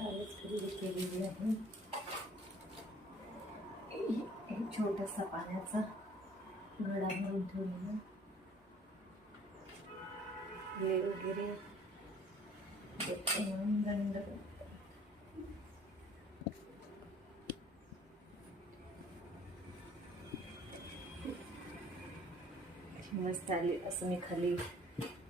कालच खरेदी केलेली आहे. एक छोटासा पाण्याचा घडा भरून ठेवलेला. वेळ वगैरे दंड मस्त आली असं मी खाली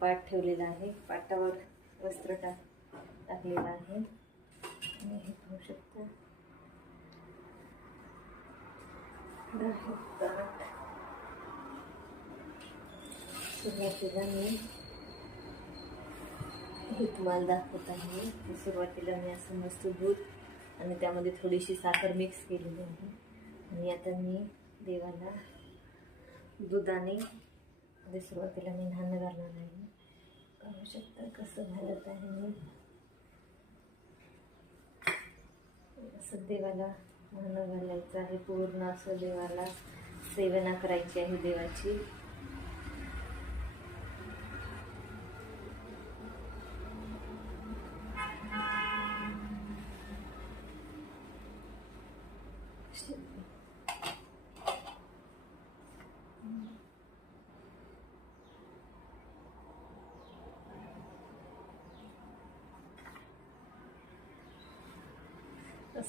पाट ठेवलेला आहे. पाटावर वस्त्र टाक टाकलेलं आहे आणि हे पाहू शकता पुढं आहे ताट सुरुवातीला मी हे तुम्हाला दाखवत आहे सुरुवातीला मी असं मस्त दूध आणि त्यामध्ये थोडीशी साखर मिक्स केलेली आहे आणि आता मी देवाला दुधाने म्हणजे सुरुवातीला मी नाणं घालणार आहे करू शकता कसं घालत आहे मी असं देवाला घालायचं आहे पूर्ण असं देवाला सेवना करायची आहे देवाची.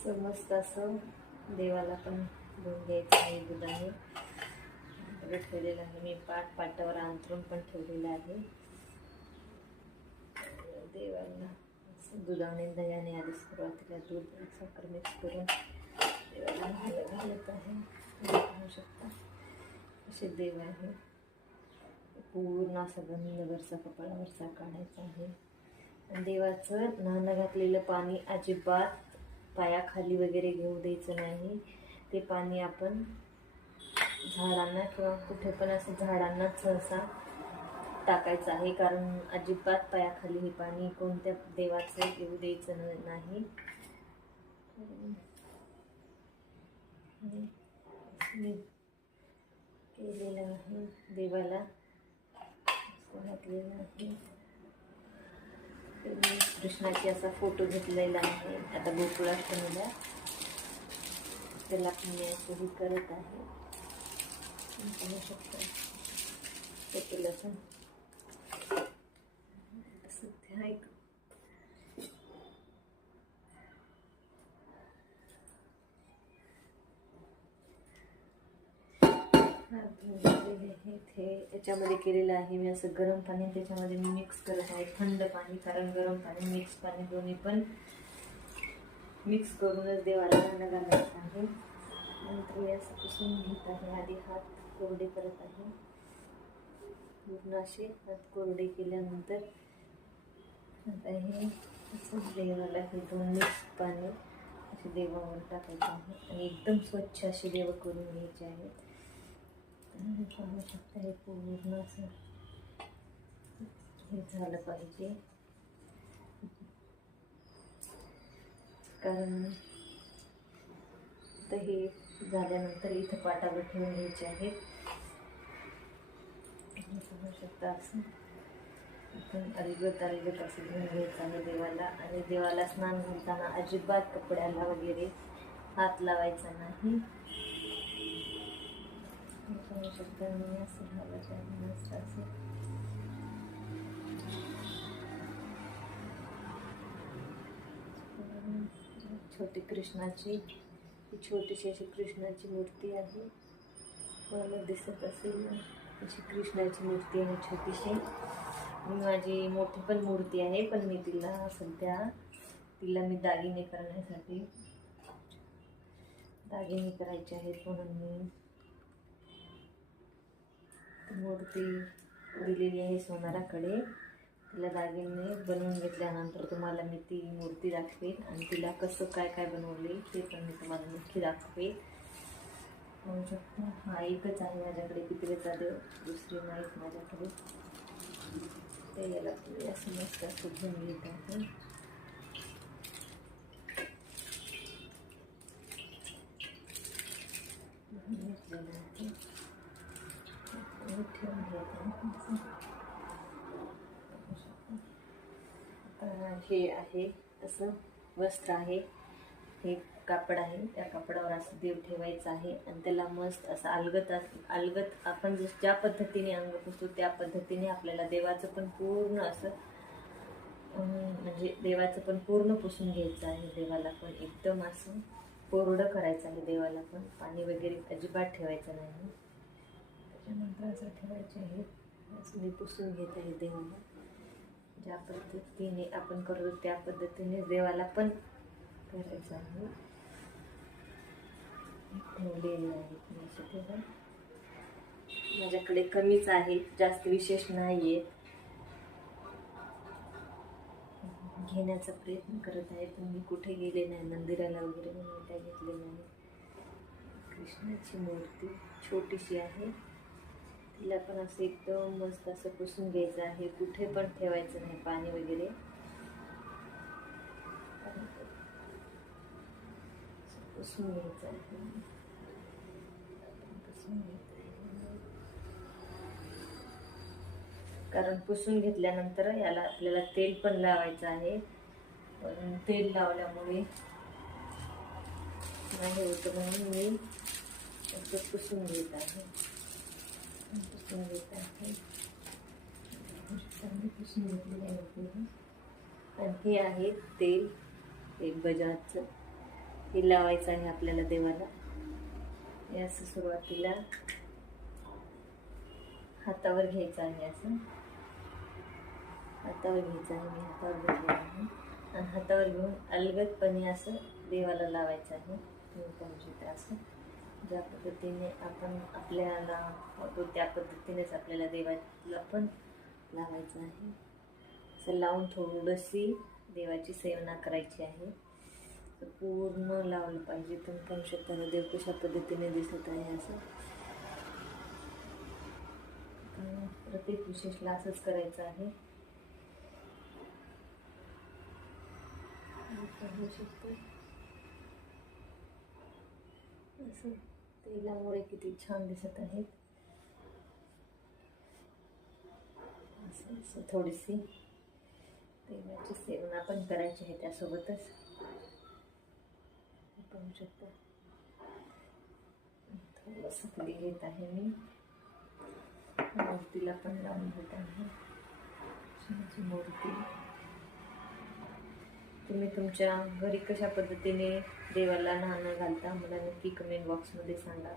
असं मस्त असं देवाला पण धुवून घ्यायचं आहे दुधाने सगळं ठेवलेलं आहे. मी पाट पाटावर अंतरून पण ठेवलेलं आहे. देवाला दुधाने दह्याने आधी सुरुवातीला दूध संक्रमित साखर मिक्स करून देवाला घाल- घालत आहे. पाहू शकता. असे देव आहे. पूर्ण असा गंधवरचा कपाळावरचा काढायचा आहे. आणि देवाचं नाणं घातलेलं पाणी अजिबात पायाखाली वगैरे घेऊ द्यायचं नाही. ते पाणी आपण झाडांना किंवा कुठे पण असं झाडांना सहसा टाकायचं आहे. कारण अजिबात पायाखाली हे पाणी कोणत्या देवाचं घेऊ द्यायचं नाही. केलेलं आहे. देवाला घातलेलं आहे. कृष्णाची असा फोटो घेतलेला आहे. आता गोकुळाष्टमीला त्याला मी असं हे करत आहे. पाहू शकता. फोटोला पण सध्या एक हे याच्यामध्ये केलेलं आहे. मी असं गरम पाणी त्याच्यामध्ये मी मिक्स करत आहे. थंड पाणी कारण गरम पाणी मिक्स पाणी दोन्ही पण मिक्स करूनच देवाला थंड घालायचं आहे. नंतर मी असं पुसून घेत आहे. आधी हात कोरडे करत आहे. पूर्ण असे हात कोरडे केल्यानंतर आता हे असं देवाला हे दोन मिक्स पाणी असे देवावर टाकायचं आहे. आणि एकदम स्वच्छ असे देव करून घ्यायचे आहेत. पाहू शकता हे पूर्ण असं हे झालं पाहिजे. कारण तर हे झाल्यानंतर इथं पाटावर ठेवून घ्यायचे आहे पाहू शकता असं आपण अलगत अलगत असं घेऊन घ्यायचं आहे देवाला. आणि देवाला स्नान घालताना अजिबात कपड्याला वगैरे हात लावायचा नाही. छोटी कृष्णाची छोटीशी अशी कृष्णाची मूर्ती आहे. मला दिसत असेल अशी कृष्णाची मूर्ती आहे छोटीशी. माझी मोठी पण मूर्ती आहे पण मी तिला सध्या तिला मी दागिने करण्यासाठी दागिने करायचे आहेत म्हणून मी. मूर्ती दिलेली आहे सोनाराकडे. तिला दागिने बनवून घेतल्यानंतर तुम्हाला मी ती मूर्ती दाखवेन आणि तिला कसं काय काय बनवले ते पण मी तुम्हाला नक्की दाखवेन. म्हणू शकतो. हा एकच आहे माझ्याकडे पितळेचा देव दुसरी नाहीत माझ्याकडे. ते याला असं मस्त असं घेऊन घेत आहे घेतलेलं आहे हे ठेवून घ्यायचं आता हे आहे असं वस्त्र आहे हे कापड आहे त्या कापडावर असं देव ठेवायचं आहे आणि त्याला मस्त असं अलगत अलगत आपण जस ज्या पद्धतीने अंग पुसतो त्या पद्धतीने आपल्याला देवाचं पण पूर्ण असं म्हणजे देवाचं पण पूर्ण पुसून घ्यायचं आहे देवाला पण. एकदम असं कोरडं करायचं आहे देवाला पण. पाणी वगैरे अजिबात ठेवायचं नाही. त्याच्यानंतर असं ठेवायचे आहे. मी पुसून घेत आहे देवाला. ज्या पद्धतीने आपण करतो त्या पद्धतीने देवाला पण करायचं आहे. ठेवलेले आहेत मी माझ्याकडे कमीच आहे जास्त विशेष नाही आहे घेण्याचा प्रयत्न करत आहे पण मी कुठे गेले नाही मंदिराला वगैरे मी काय घेतले नाही. कृष्णाची मूर्ती छोटीशी आहे. तिला पण असं एकदम मस्त असं पुसून घ्यायचं आहे. कुठे पण ठेवायचं नाही पाणी वगैरे. असं पुसून घ्यायचं आहे. पुसून घ्यायचं आहे. कारण पुसून घेतल्यानंतर याला आपल्याला तेल पण लावायचं आहे. पण तेल लावल्यामुळे नाही होतं म्हणून मी पुसून घेत आहे. हे आहे तेल एक बजाजचं. हे लावायचं आहे आपल्याला देवाला. हे असं सुरुवातीला हातावर घ्यायचं आहे असं. हातावर घ्यायचं आहे मी हातावर घेतलेलं आहे. आणि हातावर घेऊन अलगदपणे असं देवाला लावायचं आहे. तुम्ही पाहू शकता असं. ज्या पद्धतीने आपण आपल्याला होतो त्या पद्धतीनेच आपल्याला देवाला पण लावायचं आहे. असं लावून थोडीशी देवाची सेवना करायची आहे. तर पूर्ण लावलं पाहिजे. तुम्ही पाहू शकता देव कशा पद्धतीने दिसत आहे असं. प्रत्येक विशेषला असंच करायचं आहे. पाहू शकतो. असं. तेलामुळे किती छान दिसत आहेत. असं असं थोडीशी तेलाची सेवना पण करायची आहे त्यासोबतच. पाहू शकता. थोडंसं खाली घेत आहे मी. मूर्तीला पण लावून घेत आहे. मूर्ती. तुम्ही तुमच्या घरी कशा पद्धतीने देवाला नाणं घालता? मला नक्की कमेंट बॉक्समध्ये सांगा.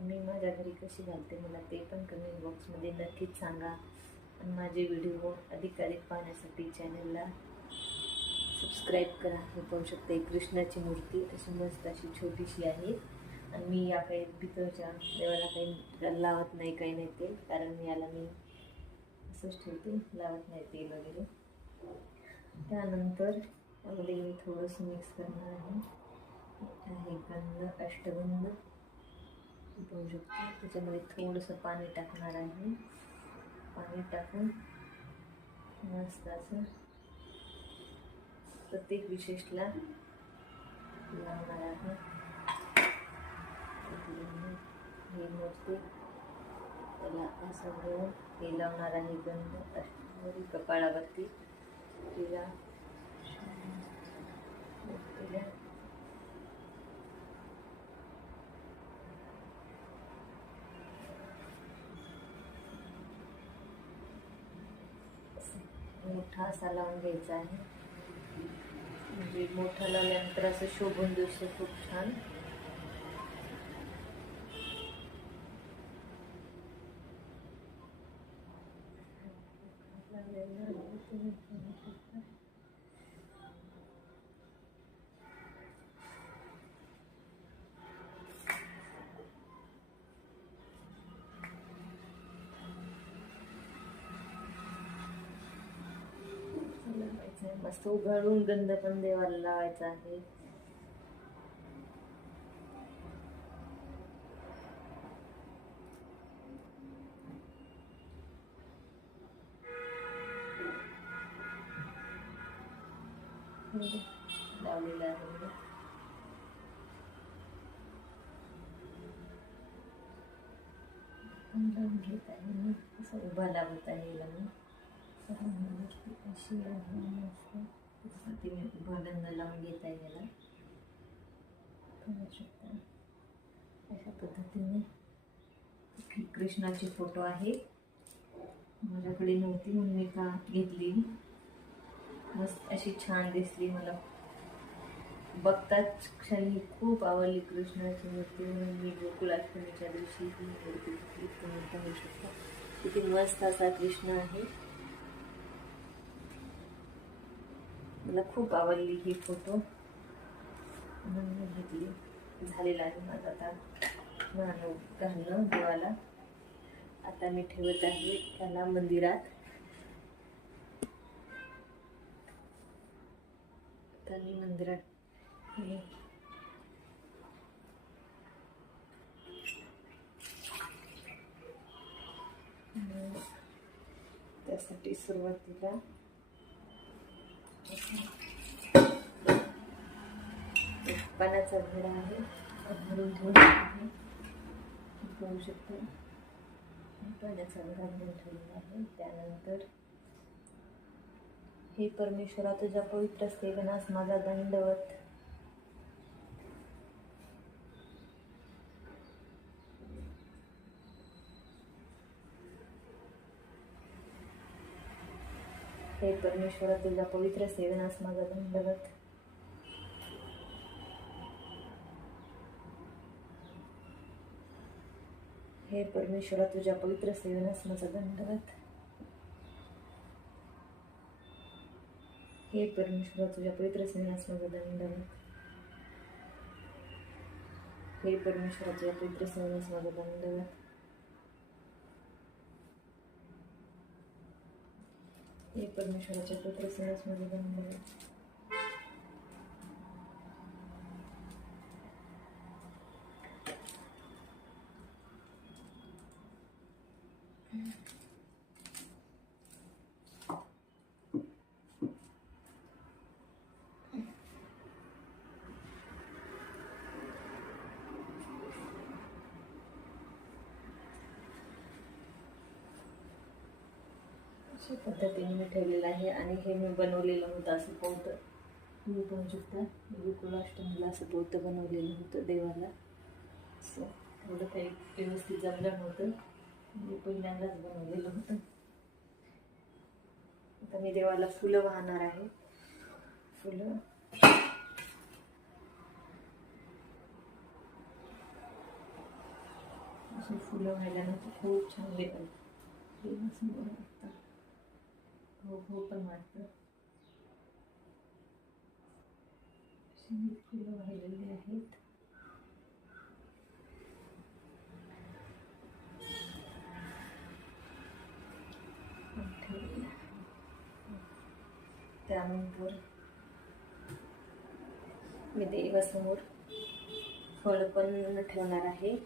मी माझ्या घरी कशी घालते मला ते पण कमेंट बॉक्समध्ये नक्कीच सांगा. आणि माझे व्हिडिओ अधिकाधिक पाहण्यासाठी चॅनलला सबस्क्राईब करा. हे पाहू शकते एक कृष्णाची मूर्ती. अशी मस्त अशी छोटीशी आहे. आणि मी या काही भितरच्या देवाला काही लावत नाही काही नाही ते. कारण मी याला मी असंच ठेवते. लावत नाही तेल वगैरे. त्यानंतर त्यामध्ये मी थोडंसं मिक्स करणार आहे. हे गंध अष्टगंध. बघू शकतो त्याच्यामध्ये थोडंसं पाणी टाकणार आहे. पाणी टाकून मस्त असं प्रत्येक विशेषला लावणार आहे. हे मोजते त्याला असं घेऊन हे लावणार आहे गंध. अष्टगंध कपाळावरती. तिला मोठा असा लावून घ्यायचा आहे. म्हणजे मोठा लावल्यानंतर असं शोभून दिसतं खूप छान. मस्त उघडून गंध पण देवाला लावायचा आहे. लावलेला आहे. घेत आहे. असं उभा लावत आहे याला मी. अशी आहे मस्त लावून घेता याला शकता अशा पद्धतीने कृष्णाचे कृष्णाची फोटो आहे. माझ्याकडे नव्हती म्हणून मी का घेतली. मस्त अशी छान दिसली मला. बघताच क्षणी खूप आवडली कृष्णाची मूर्ती म्हणून मी गोकुलाष्टमीच्या दिवशी ही मूर्ती घेतली तुम्ही शकता. किती मस्त असा कृष्ण आहे. मला खूप आवडली ही फोटो. म्हणून मी घेतली. झालेला आहे माझा आता मानव घालणं देवाला. आता मी ठेवत आहे त्याला मंदिरात. आता मी मंदिरात त्यासाठी सुरुवातीला पाण्याचा घडा आहे. भरून ठेवला आहे. पाहू पाण्याचा घडा भरून ठेवलेला आहे. त्यानंतर हे परमेश्वरा तुझ्या पवित्र सेवनास माझा दंडवत हे परमेश्वरा तुझ्या पवित्र सेवनास माझा दंडवत हे परमेश्वरा तुझ्या पवित्र सेवनास माझा दंडवत हे परमेश्वरा तुझ्या पवित्र सेवनास माझा दंडवत हे परमेश्वरा तुझ्या पवित्र सेवनास माझा दंडवत हे परमेश्वराच्या पवित्र सेवनास माझा दंडवत अशा पद्धतीने मी ठेवलेलं आहे आणि हे मी बनवलेलं होतं असं पौतं. तुम्ही पाहू शकता गोकुळाष्टमीला असं पौतं बनवलेलं होतं देवाला. सो एवढं काही व्यवस्थित जमलं नव्हतं. मी पहिल्यांदाच बनवलेलं होतं. आता मी देवाला फुलं वाहणार आहे. फुलं. अशी फुलं व्हायल्यानंतर खूप छान देतात हो हो पण वाटतं. फुलं वाहिलेली आहेत. त्यानंतर मी देवासमोर फळ पण ठेवणार आहे.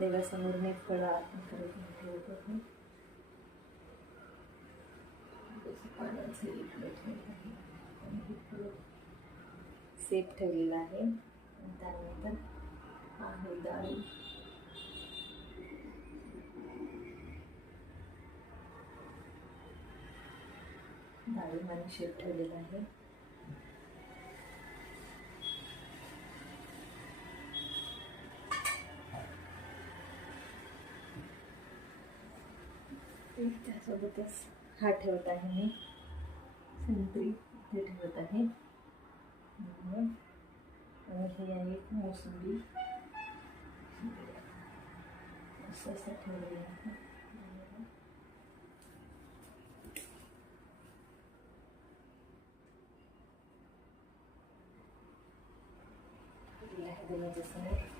देवासमोर मी फळ अर्पण करून ठेवत आहे आहे आणि सेफ ठेवलेलं आहे. त्यानंतर आहे डाळी डाळी आणि शेप ठेवलेला आहे. सोबतच हा ठेवत आहे मी. संत्री इथे ठेवत आहे. हे आहे मोसंबी. असं असं ठेवलेलं आहे. देवाच्या समोर.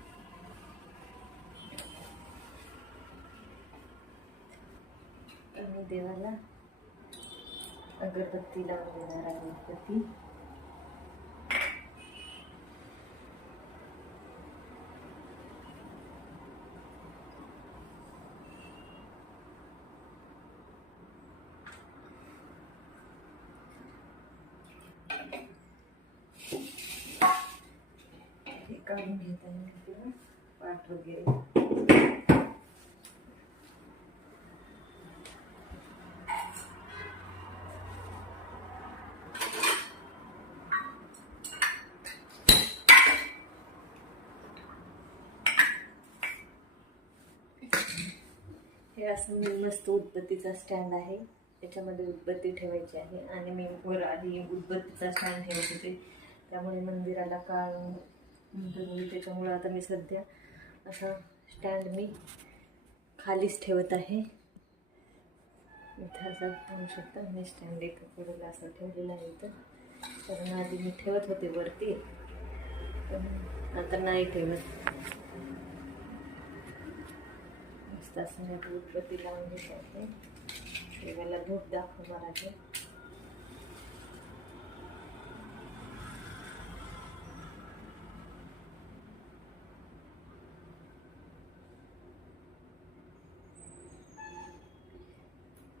मी देवाला अगरबत्ती लावून देणार आहे गणपती. हे काढून घेत आहे पाठ वगैरे. हे असं मी मस्त उदबत्तीचा स्टँड आहे. त्याच्यामध्ये उदबत्ती ठेवायची आहे आणि मी वर आधी उदबत्तीचा स्टँड ठेवत होते. त्यामुळे मंदिराला काळ म्हणतो त्याच्यामुळं आता मी सध्या असा स्टँड मी खालीच ठेवत आहे. इथं असं पाहू शकता मी स्टँड एका कडेला असं ठेवलेलं आहे इथं. कारण आधी मी ठेवत होते वरती पण आता नाही ठेवत. मस्त असं मी लावून घेत आहे देवाला धूप दाखवणार आहे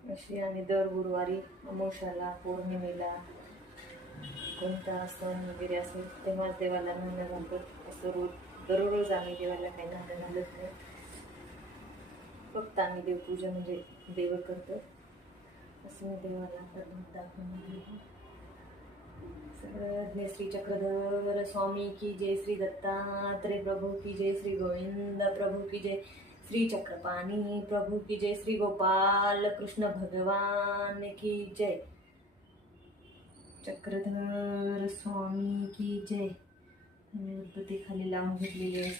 अशी आम्ही दर गुरुवारी अमोशाला पौर्णिमेला कोणता सण वगैरे असेल तेव्हा देवाला नाणं घालतो असं रोज दररोज आम्ही देवाला काही नाणं घालत नाही फक्त आम्ही देवपूजा म्हणजे देव करतो असं मी देवाला करून दाखवणार सगळं श्री चक्रधर स्वामी की जय श्री दत्तात्रय प्रभू की जय श्री गोविंद प्रभू की जय श्री चक्रपाणी प्रभू की जय श्री गोपाल कृष्ण भगवान की जय. चक्रधर स्वामी की जय. मी उदबत्ती खाली लावून घेतलेली आहे.